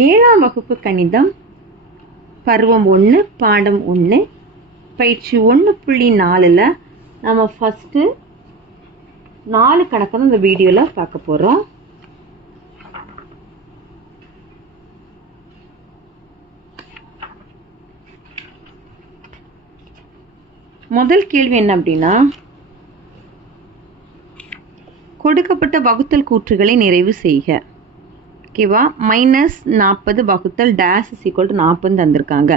ஏழாம் வகுப்பு கணிதம் பருவம் ஒன்று பாடம் ஒன்று பயிற்சி ஒன்று புள்ளி நாலில் நம்ம ஃபஸ்ட்டு நாலு கணக்கு தான் இந்த வீடியோவில் பார்க்க போகிறோம் முதல் கேள்வி என்ன அப்படின்னா கொடுக்கப்பட்ட வகுத்தல் கூற்றுகளை நிறைவு செய்க. ஓகேவா? மைனஸ் நாற்பது வகுத்தல் டேஸ் இஸ் ஈக்குவல் டு நாற்பது தந்திருக்காங்க.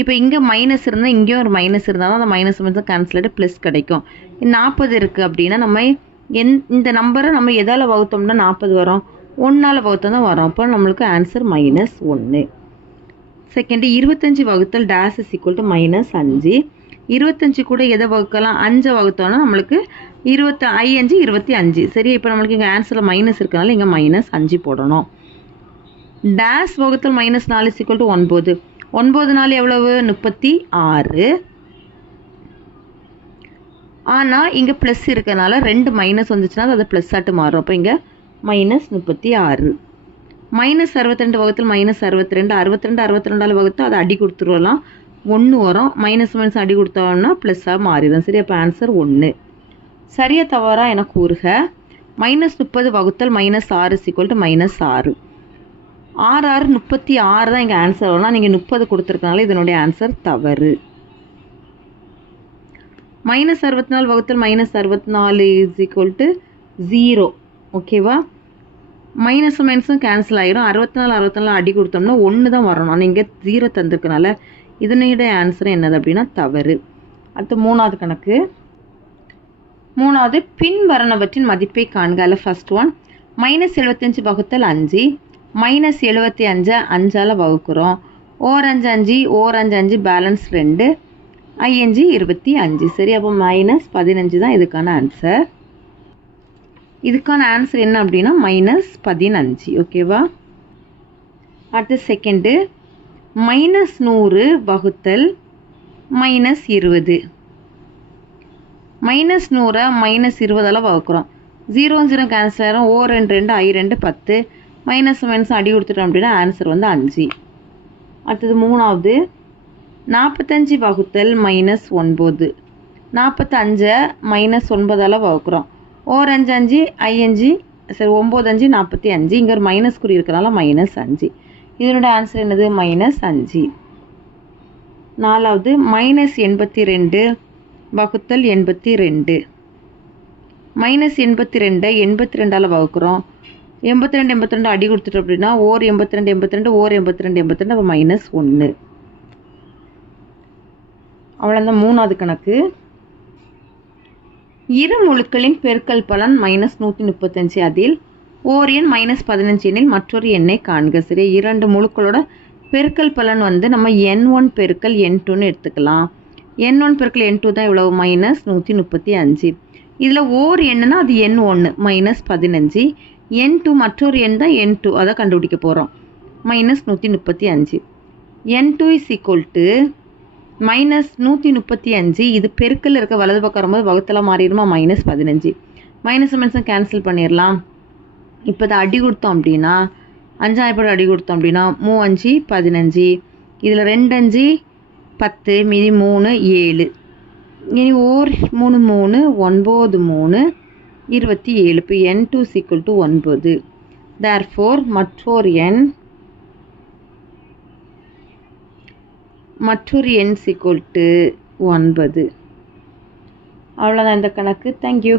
இப்போ இங்கே மைனஸ் இருந்தால் இங்கேயும் ஒரு மைனஸ் இருந்தால் தான் அந்த மைனஸ் மட்டும் கேன்சல் ஆகிட்டு ப்ளஸ் கிடைக்கும் நாற்பது இருக்குது அப்படின்னா நம்ம எந் இந்த நம்பரை நம்ம எதால் வகுத்தோம்னா நாற்பது வரும். ஒன்றால் வகுத்தோம் தான் வரும். அப்போ நம்மளுக்கு ஆன்சர் மைனஸ் ஒன்று செகண்டு இருபத்தஞ்சி வகுத்தல் days is equal to minus அஞ்சு. இருபத்தஞ்சு கூட எதை வகுக்கலாம்? அஞ்சை வகுத்தோம்னா நம்மளுக்கு இருபத்தி ஐ அஞ்சு இருபத்தி அஞ்சு. சரி இப்போ நம்மளுக்கு இங்கே ஆன்சரில் மைனஸ் இருக்கனால இங்கே மைனஸ் அஞ்சு போடணும். டேஸ் வகுத்தல் மைனஸ் நாலு சிக்கல் டு ஒன்பது. ஒன்பது நாள் எவ்வளவு? முப்பத்தி ஆறு. ஆனால் இங்கே ப்ளஸ் இருக்கிறனால ரெண்டு மைனஸ் வந்துச்சுன்னா அது ப்ளஸ் ஆட்டு மாறும். அப்போ இங்கே மைனஸ் முப்பத்தி ஆறு. மைனஸ் அறுபத்திரெண்டு வகுத்தில் மைனஸ் அறுபத்தி ரெண்டு அறுபத்தி ரெண்டு அறுபத்தி ரெண்டால் வகுத்து அதை அடி கொடுத்துருவலாம் ஒன்று வரும். மைனஸ் மைனஸ் அடி கொடுத்தோம்னா ப்ளஸ்ஸாக மாறிடும். சரி அப்போ ஆன்சர் ஒன்று சரியா தவறாக என கூறுக. மைனஸ் முப்பது வகுத்தல் மைனஸ் ஆறு சிக்வல் டு மைனஸ் ஆறு. ஆறு ஆறு முப்பத்தி ஆறு தான் இங்கே ஆன்சர் வரும்னா நீங்கள் முப்பது கொடுத்துருக்கனால இதனுடைய ஆன்சர் தவறு. மைனஸ் அறுபத்தி நாலு வகுத்தல் மைனஸ் அறுபத்தி நாலு இஸ் ஈக்குவல் டு ஜீரோ ஓகேவா மைனஸ் மைனஸும் கேன்சல் ஆகிடும் அறுபத்தி நாலு அறுபத்தி நாலு அடி கொடுத்தோம்னா ஒன்று தான் வரணும். ஆனால் இங்கே ஜீரோ தந்திருக்கனால இதனுடைய ஆன்சர் என்னது அப்படின்னா தவறு. அடுத்து மூணாவது கணக்கு. மூணாவது பின்வரணவற்றின் மதிப்பை காண்க. அதில் ஃபஸ்ட் ஒன் மைனஸ் எழுபத்தஞ்சு வகுத்தல் அஞ்சு. மைனஸ் எழுபத்தி அஞ்சை அஞ்சால் வகுக்கிறோம். ஓர் அஞ்சு அஞ்சு ஓர் அஞ்சு அஞ்சு பேலன்ஸ் ரெண்டு ஐயஞ்சு இருபத்தி அஞ்சு. சரி அப்போ மைனஸ் பதினஞ்சு தான் இதுக்கான ஆன்சர் இதுக்கான ஆன்சர் என்ன அப்படின்னா மைனஸ் பதினஞ்சு. ஓகேவா அடுத்து செகண்டு மைனஸ் நூறு வகுத்தல் மைனஸ் இருபது. மைனஸ் நூறை மைனஸ் இருபதால் வகுக்கிறோம். ஜீரோ ஜீரோ கேன்சல் ஆயிரும். ஓ ரெண்டு ரெண்டு ஐ ரெண்டு பத்து. மைனஸ் மைனஸ் அடி கொடுத்துட்டோம் அப்படின்னா ஆன்சர் வந்து அஞ்சு. அடுத்தது மூணாவது. நாற்பத்தஞ்சு வகுத்தல் மைனஸ் ஒன்பது. நாற்பத்தஞ்சை மைனஸ் ஒன்பதால் வகுக்கிறோம். ஓர் அஞ்சு அஞ்சு ஐ அஞ்சு சரி ஒம்பது அஞ்சு நாற்பத்தி அஞ்சு. இங்கே ஒரு மைனஸ் குறி இருக்கிறனால மைனஸ் அஞ்சு. இதனோட ஆன்சர் என்னது? மைனஸ் அஞ்சு. நாலாவது மைனஸ் எண்பத்தி ரெண்டு வகுத்தல் எண்பத்தி ரெண்டு மைனஸ் எண்பத்தி ரெண்டை எண்பத்தி ரெண்டால் வகுக்கிறோம். எண்பத்தி ரெண்டு எண்பத்தி ரெண்டு அடி கொடுத்துட்டோம் அப்படின்னா ஓர் எண்பத்தி ரெண்டு எண்பத்தி ரெண்டு ஓர் எண்பத்தி ரெண்டு எண்பத்தி ரெண்டு அப்போ மைனஸ் ஒன்று அவ்வளோதான் மூணாவது கணக்கு. இரு முழுக்களின் பெருக்கல் பலன் மைனஸ் நூற்றி முப்பத்தஞ்சு. அதில் ஓர் எண் மைனஸ் பதினஞ்சு எண்ணில் மற்றொரு எண்ணை காண்க. சரி இரண்டு முழுக்களோட பெருக்கல் பலன் வந்து நம்ம என் ஒன் பெருக்கல் என் டூன்னு எடுத்துக்கலாம். என் ஒன் பெருக்கல் என் டூ தான் இவ்வளவு மைனஸ் நூற்றி முப்பத்தி அஞ்சு. இதில் ஓர் எண்ணுனா அது என் ஒன்று மைனஸ் பதினஞ்சு. என் டூ மற்றொரு எண் தான் என் டூ அதை கண்டுபிடிக்க போகிறோம் மைனஸ் நூற்றி முப்பத்தி அஞ்சு. N two is equal to minus நூற்றி முப்பத்தி அஞ்சு. இது பெருக்கில் இருக்க வலது பக்கம் வரும்போது வகுத்தில் மாறிடுமா? மைனஸ் பதினஞ்சு. மைனஸ் மைனஸும் கேன்சல் பண்ணிடலாம். இப்போ இதை அடி கொடுத்தோம் அப்படின்னா அஞ்சாயிரம் அடி கொடுத்தோம் அப்படின்னா மூ அஞ்சு பதினஞ்சு. இதில் ரெண்டு அஞ்சு பத்து மீதி மூணு ஏழு. இனி ஓர் மூணு மூணு ஒன்பது மூணு இருபத்தி ஏழு இப்போ என் டூ சீக்குவல் டு ஒன்பது. தேர் ஃபோர் மற்றொரு எண் மற்றொரு என் சீக்குவல் டு ஒன்பது. அவ்வளோதான் இந்த கணக்கு. தேங்க்யூ